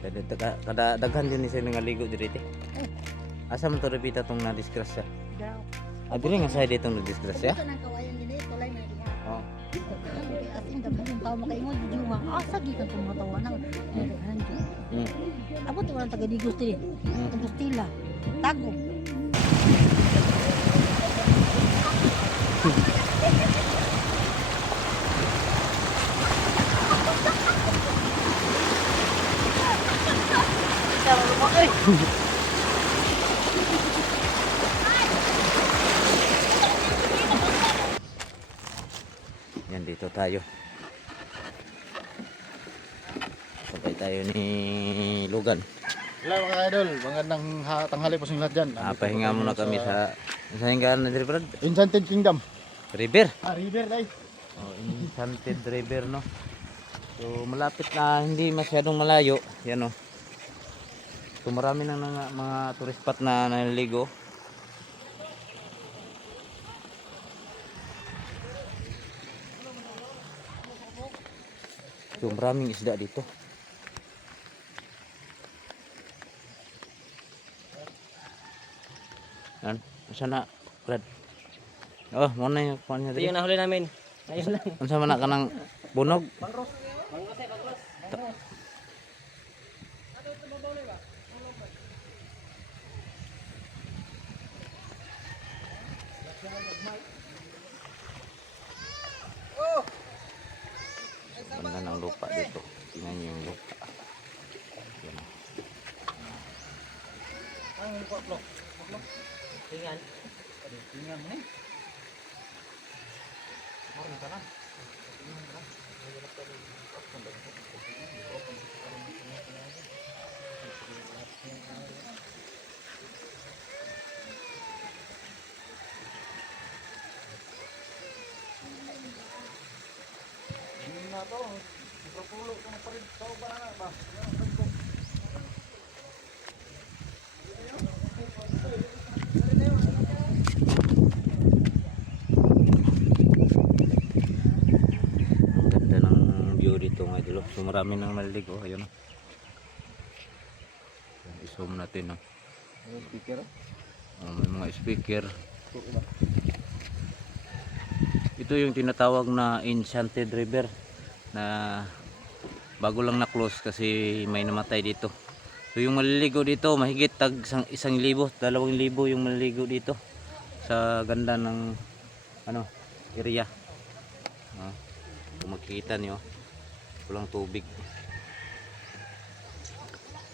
Kada daghan din ni siya nga ligo diri te. Asa man to repita tong na disgrasya? Daw. Diri nga side itong na disgrasya. Ito nang kawayan din ito lang na diha. Oh. As in dapat yung tao makaingon juma. Asa gikan tong mga tawa nang daghan jud. Abot wala taga digos diri. Compostela. Tago. Yan dito tayo. Sabay tayo ni Lugan. Hello mga idol, magandang tanghali po sa inyo lahat dyan. Pahinga muna kami sa hingaan na Brad. Enchanted Kingdom. River. River day. Oh, Enchanted River no. So malapit na, hindi masyadong malayo. Yan oh. So marami nang mga tourist spot na naliligo. So maraming isda dito. Yan, sana Brad. Oh, mo na yung kuan niya Ito yung nahuli namin. Ayun lang. Unsa man na kanang bunog? Ganda ng lupa dito. Tingnan niyo yung lupa. Yan. Tingnan. Ang ganda ng view dito mga idol. So marami nang maliligo. Ayun. I-zoom natin. Speaker. May mga speaker. Ito yung tinatawag na Enchanted River na bago lang na-close kasi may namatay dito. So yung maliligo dito mahigit tag 1,000, 2,000 yung maliligo dito sa ganda ng area. Kung makikita niyo walang tubig.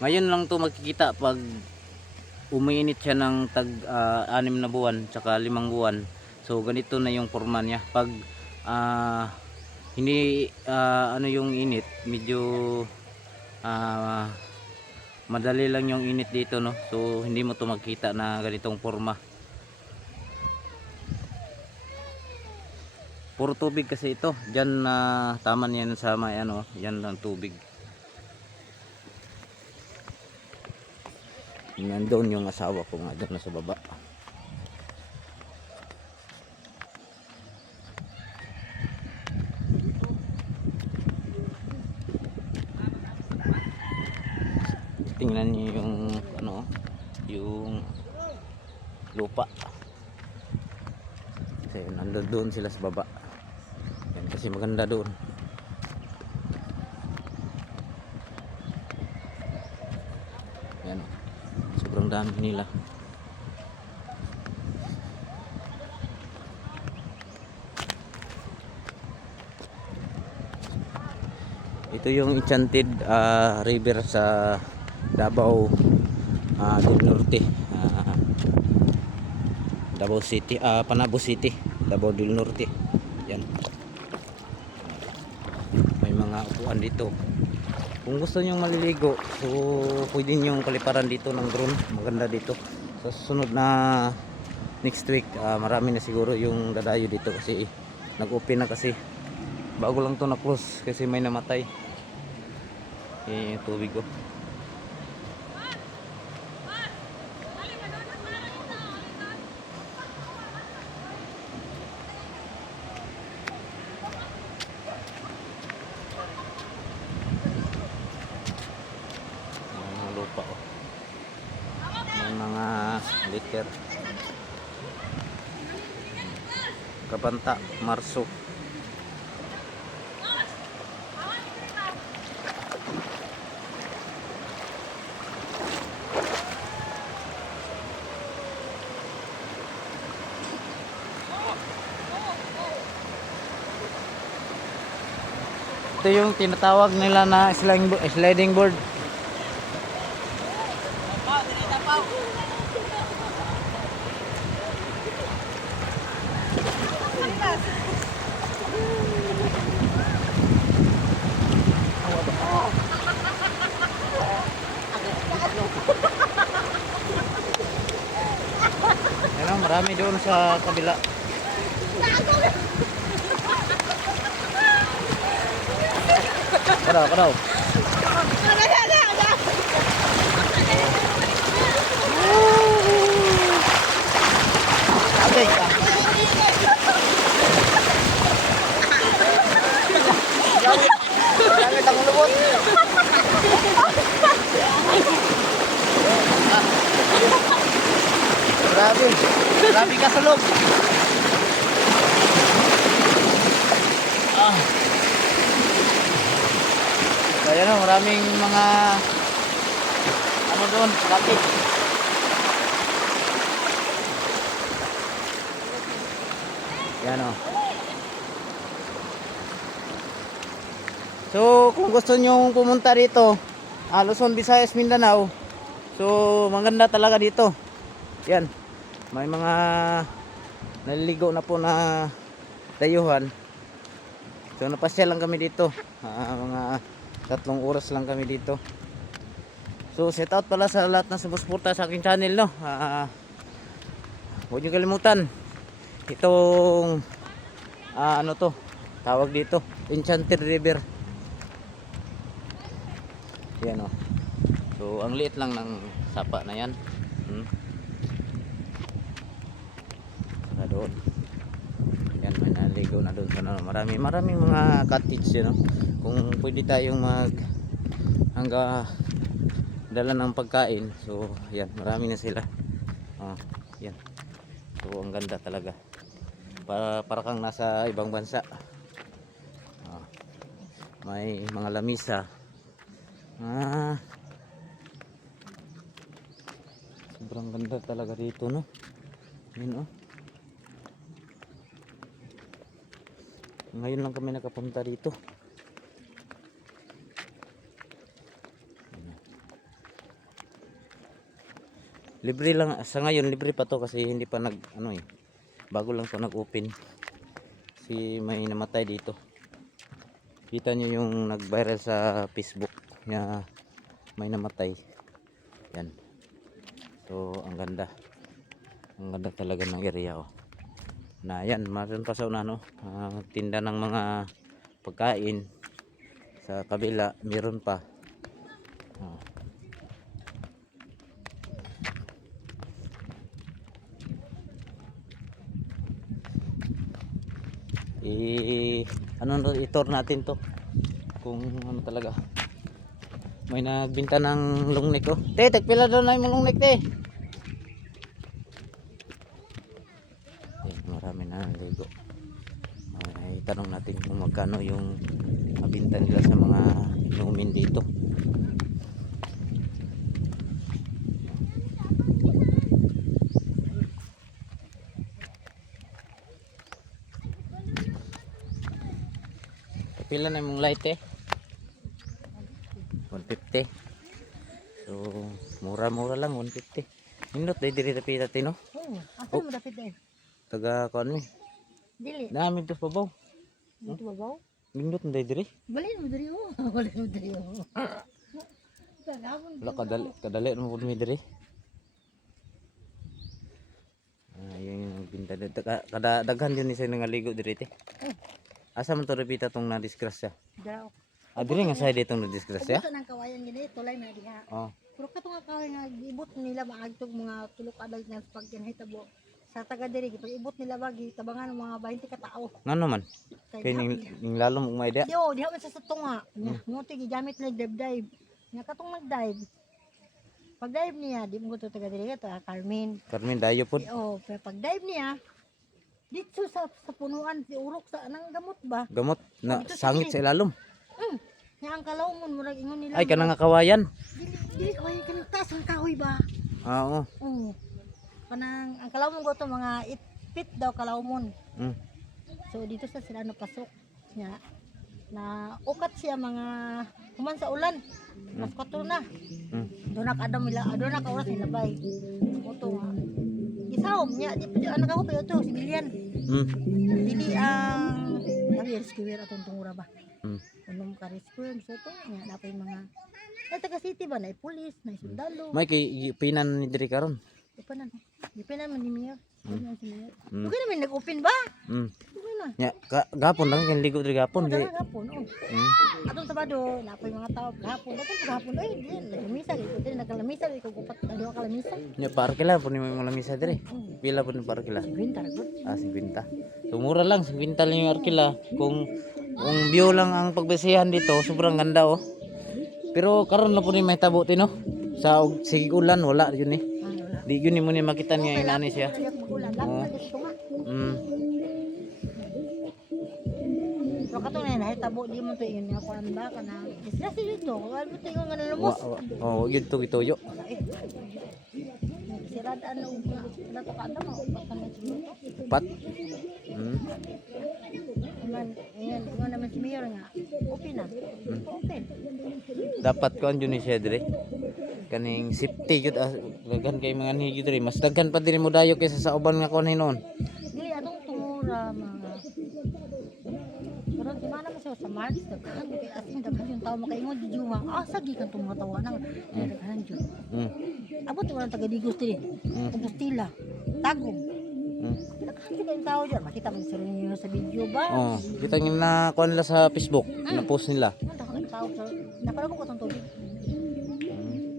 Ngayon lang to makikita pag umiinit siya ng tag 6 na buwan tsaka 5 buwan. So ganito na yung forma niya. Pag hindi yung init, medyo madali lang yung init dito no. So hindi mo to makita na ganitong forma. Puro tubig kasi ito. Diyan na taman yan sa may yan lang tubig. Nandoon yung asawa ko nga doon sa baba. Tingnan niyo yung yung lupa. Kasi nandoon doon sila sa baba. Yan kasi maganda doon. Yan. Sobrang dami nila. Ito yung Enchanted River sa Davao del Norte, Davao City, Panabo City, Davao del Norte. Yan. May mga upuan dito. Kung gusto niyo maliligo, so pwede niyo kaliparan dito ng drone. Maganda dito. Sa susunod na next week, marami na siguro yung dadayo dito kasi nag-open na kasi. Bago lang to na-close kasi may namatay. Tubig ko. sticker. Kabanta, Marso. Ito yung tinatawag nila na sliding board. Yan o, marami doon sa kabila. Karaw, karaw. Adik ka. Gamit ang lubot. Grabe. Grabe ka sa loob. So, ayan o, maraming mga ano doon, lapit. Yan o. So, kung gusto nyo pumunta dito, Luzon, Visayas, Mindanao, so maganda talaga dito. Yan. May mga naliligo na po na dayuhan. So, napasya lang kami dito. Mga 3 oras lang kami dito. So, shout out pala sa lahat na sumusuporta sa aking channel, no. Huwag niyo kalimutan itong ano to, tawag dito, Enchanted River. Yan o. So, ang liit lang ng sapa na yan. Saka doon. Yan, may naligo na doon. Maraming mga cottage, you know? Kung pwede tayong hangga dala ng pagkain. So, yan, marami na sila. Yan. So, ang ganda talaga. Para kang nasa ibang bansa. May mga lamisa. Sobrang ganda talaga dito, no? Yan, oh. Ngayon lang kami nakapunta dito. Libre lang sa ngayon, libre pa to kasi hindi pa bago lang to nag-open. Si may namatay dito. Kita niyo yung nag-viral sa Facebook na may namatay. Yan. So, ang ganda. Ang ganda talaga ng area, oh. Na yan, meron pa sa una, no? Tinda ng mga pagkain sa kabila, meron pa. I-tour natin to kung ano talaga. May nagbinta ng lungnik, oh. Te, tagpila daw na yung lungnik, te. Marami na naligo. Ay, tanong natin kung magkano yung mabinta nila sa mga inumin dito. Pila na yung light, eh? 150. So, mura-mura lang, 150. Nindot, dahil diri pita tino. Asa mo dapit eh? Taga kuan mi. Dili. Namin to pabaw. Dito babaw? Nindot dahil diri. Balin mo diri oh. Balin mo diri oh. Wala kadali mo pud mi diri. Yung binta dito. Kada daghan yun ni sa nangaligo diri te. Asa man to repita tong na disgrasya? Daw. Diri nga sa ditong na disgrasya? Sa nang kawayan gini tulay na diha. Oh. Pero katong nga kawayan nga giibot nila maagtog mga tulok adag na pagkinahitabo. Sa taga diri gipag ibot nila bagi tabangan ng mga 20 ka tawo. Ngano man? Kay ning lalom ug may idea. Yo, diha man sa tunga. Mo ti gigamit na dive. Nga katong nag-dive. Pag dive niya, di mo ko taga diri to, Carmen. Carmen dayo pod. Oh, pero pag dive niya, dito sa punuan si urok sa nang gamot ba? Gamot na Dito sa sangit gilid. sa ilalom. Nya ang kalawmon murag ingon nila. Ay kanang nga kawayan. Dili ko ay kanang taas ang kahoy ba? Oo. Oo. Kanang ang kalawmon ko to mga 8 feet daw kalawmon. Mm. So dito sa sila pasok niya na ukat siya mga human sa ulan. Mas 4 na. Mm. Doon na kadam nila, doon na ka oras nila bay. Moto nga. Isawom niya, di pa anak ako pa ito, civilian. Mm. Dili ang rescuer atong tungura ba. Mm. Unong ka rescuer so to nya na pa yung mga na taga city ba na pulis, na sundalo. May kay pinan ni diri karon. Di pa na man ni Mayor. Si Mayor. Mm. Okay naman nag-open ba? Mm. Okay na. Nya gapon lang kay ligo diri gapon di. Gapon, oh. Mm. Atong Sabado, na pa yung mga tao gapon. Dapat gapon oy, di naglamisa dito, naglamisa ko upat na do kalamisa. Nya parkila po ni mga lamisa diri. Pila po ni parkila? Winter good. Ah, 50. So mura lang, 50 lang yung arkila. Kung view lang ang pagbasihan dito, sobrang ganda oh. Pero karon na po ni may tabo tino. Sa sige ulan wala yun eh. Wala. Di yun ni mo ni makita niya inani siya. Magulan lang Oo. na dito nga. Mm. Pero kato na yun, tabo di mo to yun ako ang baka na. Isla si dito, kung ano to yung nalumos. Oh, yun to ituyo. Siradaan na upa. Wala to kada mo, upat na siguro to. Pat. Mm. Ingon naman si Mayor nga, open na. Open. Dapat ko ang ni siya dire. Kaning safety jud daghan kay mga higi dire. Mas daghan pa diri mo dayo kaysa sa uban nga kon hinon. Dili atong tumura mga. Pero di man naman siya sa March, daghan kay asin daghan yung tao makaingon di juwa. Asa gikan tong mga tawanan. Daghan jud. Mm. Abot wala taga Digos diri. Compostela, Tagum. Mm. Daghan jud kay tao diyan. Makita mo sila niyo sa video ba? Oh, kita nyo na kuha nila sa Facebook, na post nila. Daghan kay tao sa nakalabo ko tong tubig.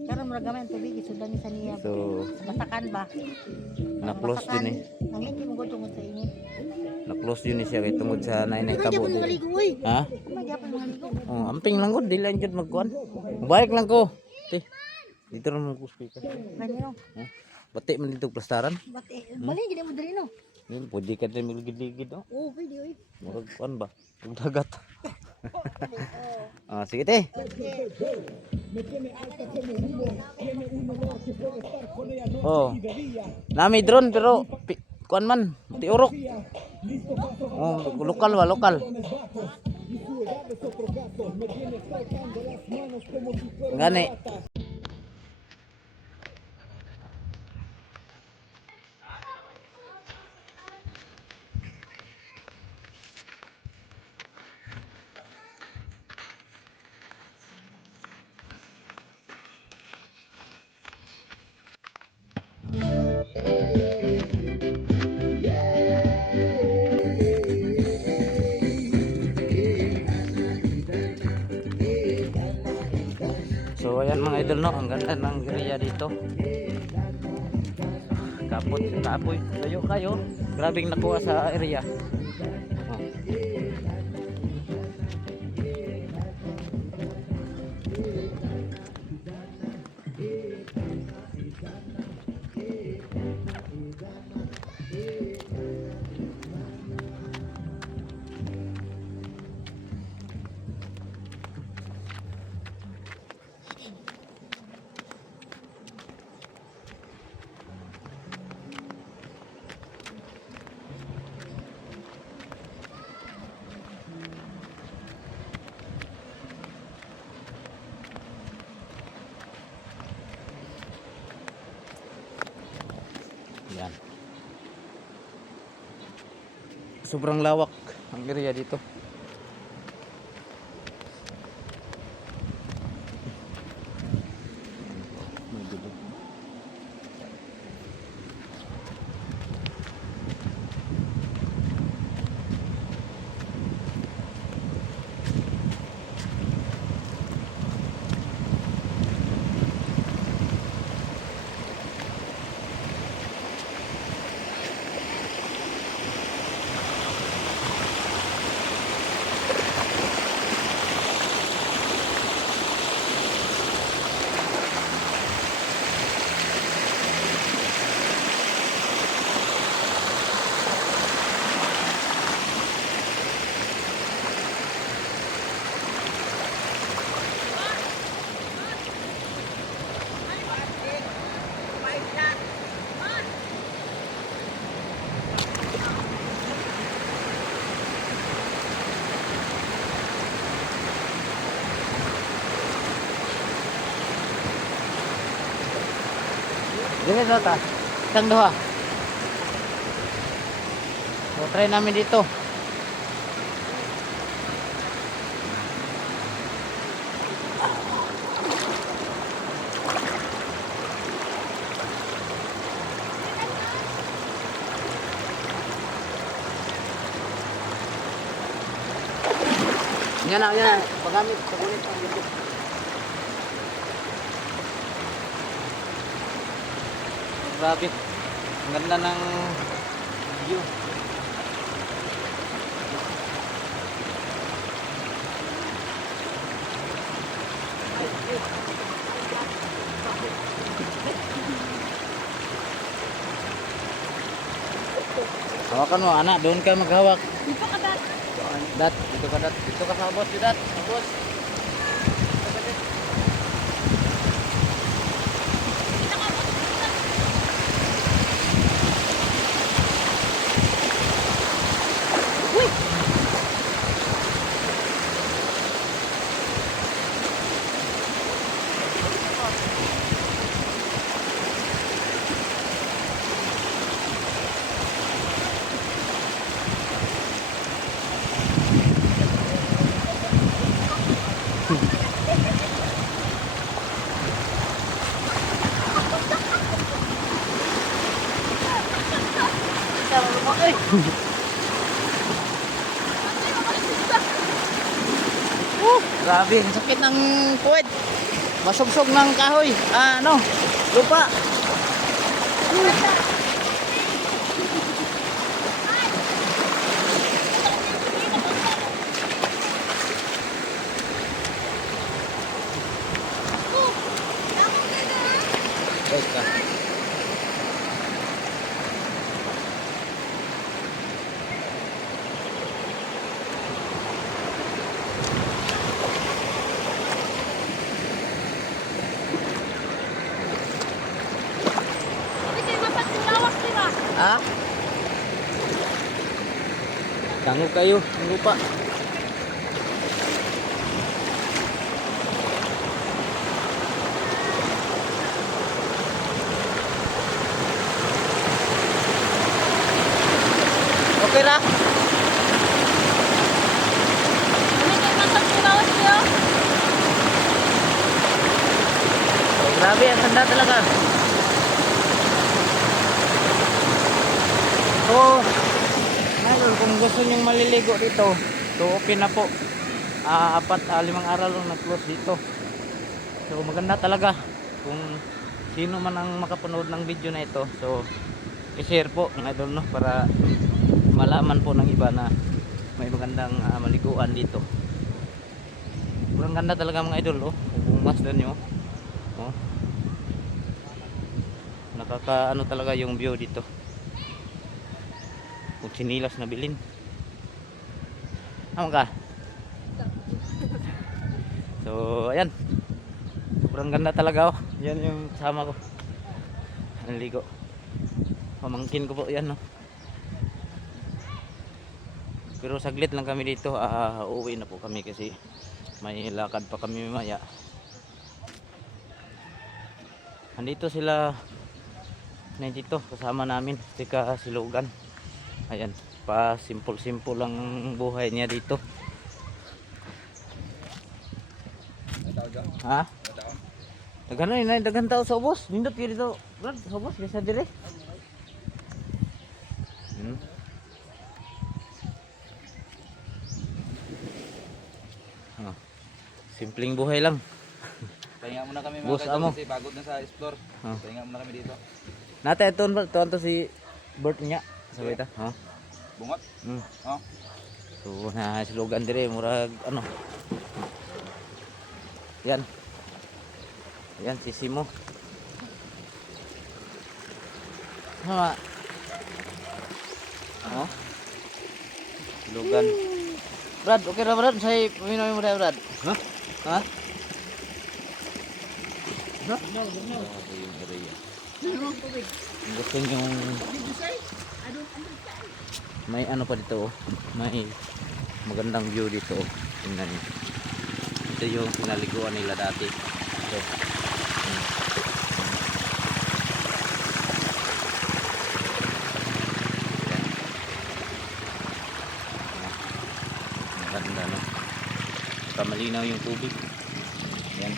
Karon mura gamay ang tubig isudan ni sa niya. So, Sa Basakan ba? na-close din eh. Nangiti mo gud tungod sa init. Na-close yun eh siya kay tungod sa nainay Kaya tabo pa mga diri. ligo oy. Ha? Kumay gyapon mga ligo. Oh, amping lang gud dili lang jud magkuan. Balik lang ko. Ti. Dito ra mo ko speaker. Kanino? Ha? Bati man dito plastaran. But bali gid mo diri no. Yun, pwede ka din magligid-ligid oh. Oh, pwede oy. Murag kuan ba? Ug dagat. Ah, sige te. Oh. Nami drone pero kuan man, tiurok. Oh, lokal ba, lokal. Gani. So ayan mga idol no, ang ganda ng area dito. Kapot, kapoy, tayo kayo. Grabing nakuha sa area. Oh. Yan. Sobrang lawak ang area dito. Dili na ta. Isang duha. So try namin dito. Yan na, yan na. Pagamit, pagunit ang video. Grabe. Ang ganda ng view. Hawakan mo, anak. Doon ka maghawak. Dito ka dad. Dat, dito ka dat. Dito ka sa abot, dat. Abot. Grabe, ang sakit ng puwet. Masubsog ng kahoy. Lupa. Teka. Ha? Tangog kayo, ang lupa. Okay ra? Oh, grabe, ang ganda talaga. So, ngayon, kung gusto nyong maliligo dito, so okay na po. 5 araw lang nag-close dito. So maganda talaga. Kung sino man ang makapanood ng video na ito, so i-share po ng idol, no, para malaman po ng iba na may magandang maliguan dito. Ang ganda talaga mga idol, oh. Kung masdan nyo, oh. Nakakaano talaga yung view dito. Kung sinilas na bilin. Tama ka? So, ayan. Sobrang ganda talaga, oh. Yan yung kasama ko. Naligo. Pamangkin ko po yan, no. Pero saglit lang kami dito. Uuwi na po kami kasi may lakad pa kami mamaya. Andito sila na dito kasama namin. Tika Silugan. Ayan, pa simple lang buhay niya dito. Ha? Dagan na, dagan tao sa ubos. Nindot kayo dito. Brad, sa ubos, bisa dire. Simpleng buhay lang. Pahinga muna kami mga Boss, kaidol amo. kasi pagod na sa explore. Pahinga muna kami dito. Nate, ito si Bert niya. Sabay ta. Bungot? Oh. So, na Silugan dire, murag ano. Yan. Yan, sisi mo. Sama. Silugan. Brad, okay ra Brad? Say, paminom mo na Brad. Ha? Ha? Gusto nyong may ano pa dito, oh. May magandang view dito, oh. Tingnan niyo. Ito yung pinaliguan nila dati. Ito. malinaw yung tubig. Yan.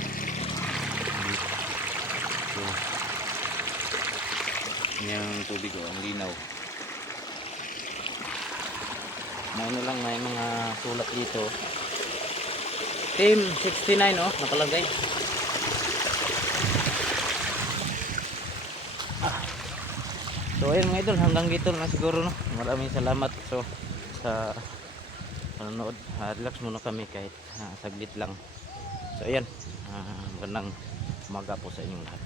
So, yan yung tubig oh, ang linaw. May ano lang, may mga sulat dito. Team 69 oh, nakalagay. So ayun mga idol, hanggang dito na siguro no. Maraming salamat sa panonood. Relax muna kami kahit saglit lang. So ayan, magandang umaga po sa inyong lahat.